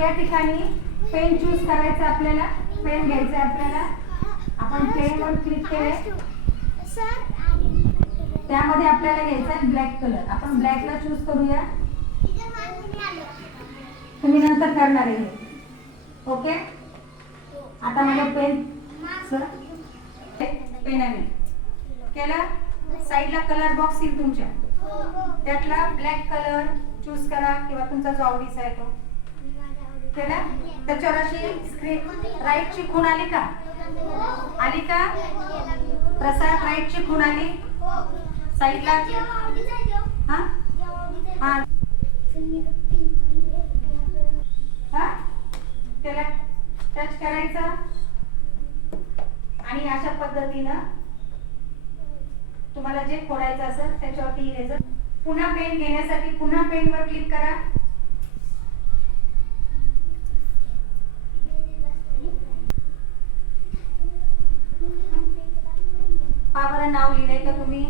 या ठिकाणी pen choose करायचं आपल्याला, पेन घ्यायचं आपल्याला. आपण पेन वर क्लिक केले, त्यामध्ये आपल्याला घ्यायचा आहे ब्लॅक कलर. आपण ब्लॅकला चूज करूया, तुम्ही नंतर करणार आहे. ओके, आता मला पेन पेनाने केला. साईडला कलर बॉक्स येईल तुमच्या, त्यातला ब्लॅक कलर चूज करा किंवा तुमचा जो आवडीचा आहे तो केला. त्याच्यावर अशी स्क्रीन राईटची खूण आली का? आली का? प्रसाद राईटची खूण आली साईडला. हा हा हा त्याला टच करायचं आणि अशा पद्धतीनं तुम्हाला जे खोडायचं असेल त्याच्यावरती इरेजर. पुन्हा पेन घेण्यासाठी पुन्हा पेन वर क्लिक करा. पावर नाव लिहिलंय का तुम्ही?